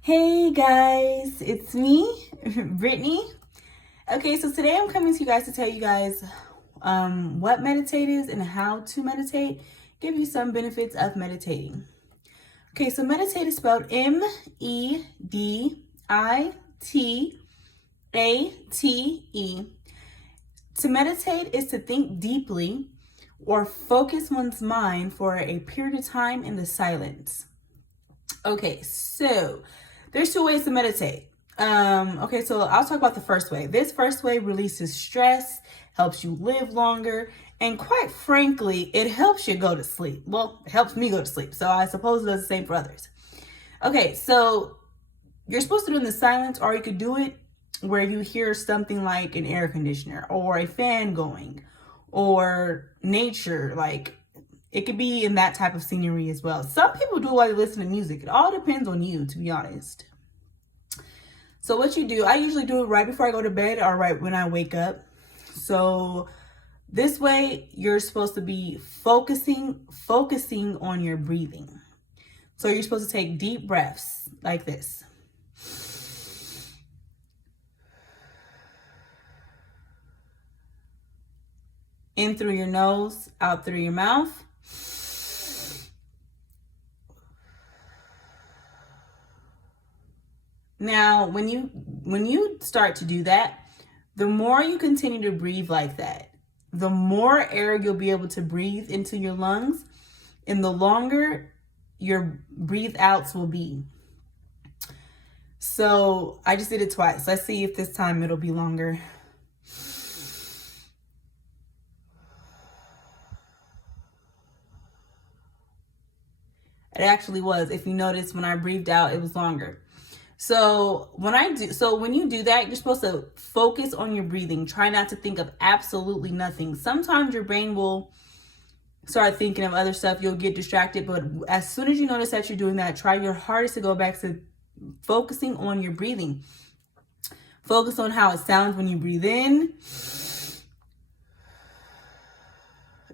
Hey guys, it's me, Brittany. Okay, so today I'm coming to you guys to tell you guys what meditate is and how to meditate, give you some benefits of meditating. Okay, so meditate is spelled Meditate. To meditate is to think deeply or focus one's mind for a period of time in the silence. Okay, so there's two ways to meditate. Okay, so I'll talk about the first way. This first way releases stress, helps you live longer, and quite frankly, it helps you go to sleep. Well, it helps me go to sleep, so I suppose it does the same for others. Okay, so you're supposed to do it in the silence, or you could do it where you hear something like an air conditioner or a fan going or nature, like it could be in that type of scenery as well. Some people do it while they listen to music. It all depends on you, to be honest. So what you do, I usually do it right before I go to bed or right when I wake up. So this way you're supposed to be focusing on your breathing. So you're supposed to take deep breaths like this. In through your nose, out through your mouth. Now, when you start to do that, the more you continue to breathe like that, the more air you'll be able to breathe into your lungs, and the longer your breathe outs will be. So I just did it twice. Let's see if this time it'll be longer. It actually was. If you notice, when I breathed out, it was longer. So when you do that, you're supposed to focus on your breathing. Try not to think of absolutely nothing. Sometimes your brain will start thinking of other stuff. You'll get distracted. But as soon as you notice that you're doing that, try your hardest to go back to focusing on your breathing. Focus on how it sounds when you breathe in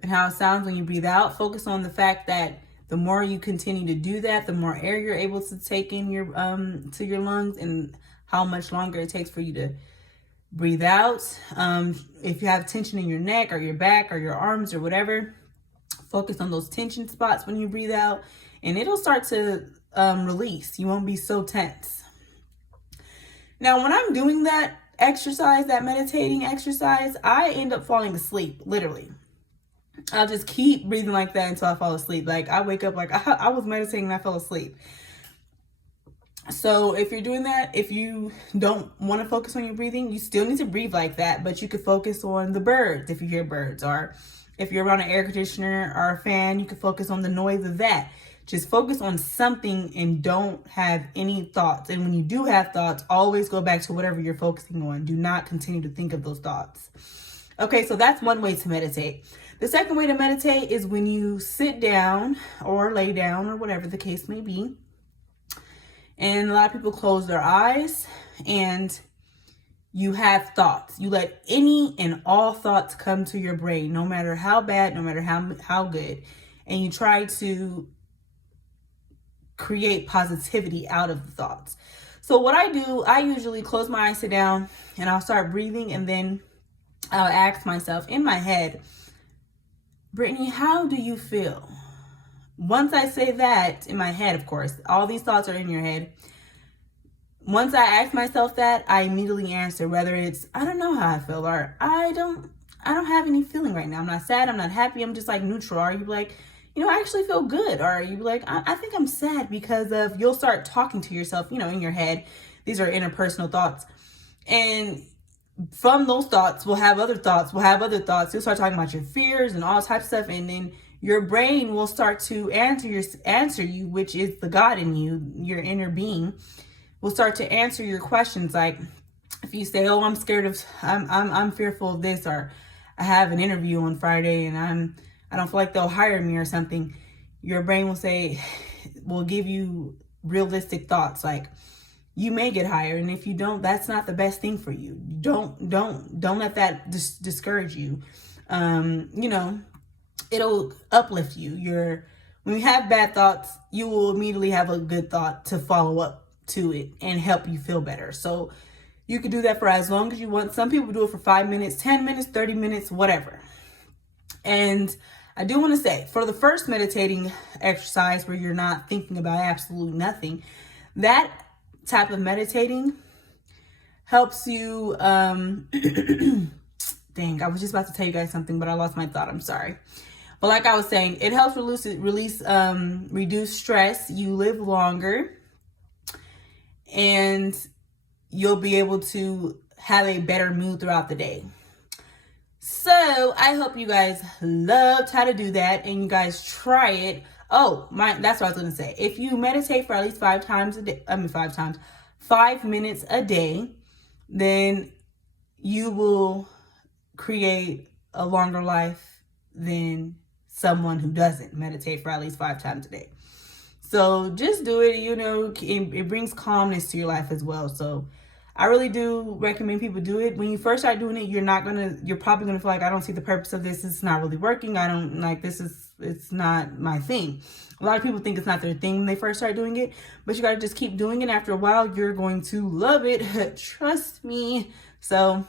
and how it sounds when you breathe out. Focus on the fact that the more you continue to do that, the more air you're able to take in your to your lungs, and how much longer it takes for you to breathe out. If you have tension in your neck or your back or your arms or whatever, focus on those tension spots when you breathe out, and it'll start to release. You won't be so tense. Now, when I'm doing that exercise, that meditating exercise, I end up falling asleep, literally. I'll just keep breathing like that until I fall asleep. Like I wake up like I was meditating and I fell asleep. So if you're doing that, if you don't want to focus on your breathing, you still need to breathe like that, but you could focus on the birds if you hear birds, or if you're around an air conditioner or a fan, you can focus on the noise of that. Just focus on something and don't have any thoughts. And when you do have thoughts, always go back to whatever you're focusing on. Do not continue to think of those thoughts. Okay, so that's one way to meditate. The second way to meditate is when you sit down or lay down or whatever the case may be. And a lot of people close their eyes and you have thoughts. You let any and all thoughts come to your brain, no matter how bad, no matter how good. And you try to create positivity out of the thoughts. So what I do, I usually close my eyes, sit down, and I'll start breathing, and then I'll ask myself in my head, Brittany, how do you feel? Once I say that in my head, of course, all these thoughts are in your head. Once I ask myself that, I immediately answer, whether it's, I don't know how I feel, or I don't have any feeling right now. I'm not sad, I'm not happy, I'm just like neutral. Or you like, I actually feel good. Or you like, I think I'm sad because of, you'll start talking to yourself, in your head. These are interpersonal thoughts. And from those thoughts, we'll have other thoughts. You'll start talking about your fears and all types of stuff. And then your brain will start to answer you, which is the God in you, your inner being, will start to answer your questions. Like if you say, oh, I'm scared of, I'm fearful of this, or I have an interview on Friday and I don't feel like they'll hire me or something. Your brain will give you realistic thoughts like, you may get hired, and if you don't, that's not the best thing for you. Don't let that discourage you. It'll uplift you. when you have bad thoughts, you will immediately have a good thought to follow up to it and help you feel better. So you can do that for as long as you want. Some people do it for 5 minutes, 10 minutes, 30 minutes, whatever. And I do want to say, for the first meditating exercise where you're not thinking about absolute nothing, that type of meditating helps you, dang, I was just about to tell you guys something, but I lost my thought. I'm sorry. But like I was saying, it helps reduce stress. You live longer, and you'll be able to have a better mood throughout the day. So I hope you guys loved how to do that and you guys try it. Oh, that's what I was going to say. If you meditate for at least 5 minutes a day, then you will create a longer life than someone who doesn't meditate for at least 5 times a day. So just do it. You know, it brings calmness to your life as well. So I really do recommend people do it. When you first start doing it, you're probably gonna feel like, I don't see the purpose of this. It's not really working. I don't like this. It's not my thing. A lot of people think it's not their thing when they first start doing it, but you gotta just keep doing it. After a while, you're going to love it. Trust me. So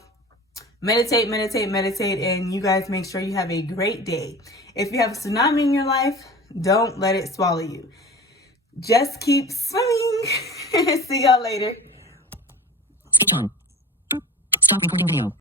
meditate, and you guys make sure you have a great day. If you have a tsunami in your life, don't let it swallow you. Just keep swimming. See y'all later. Switch on. Stop recording video.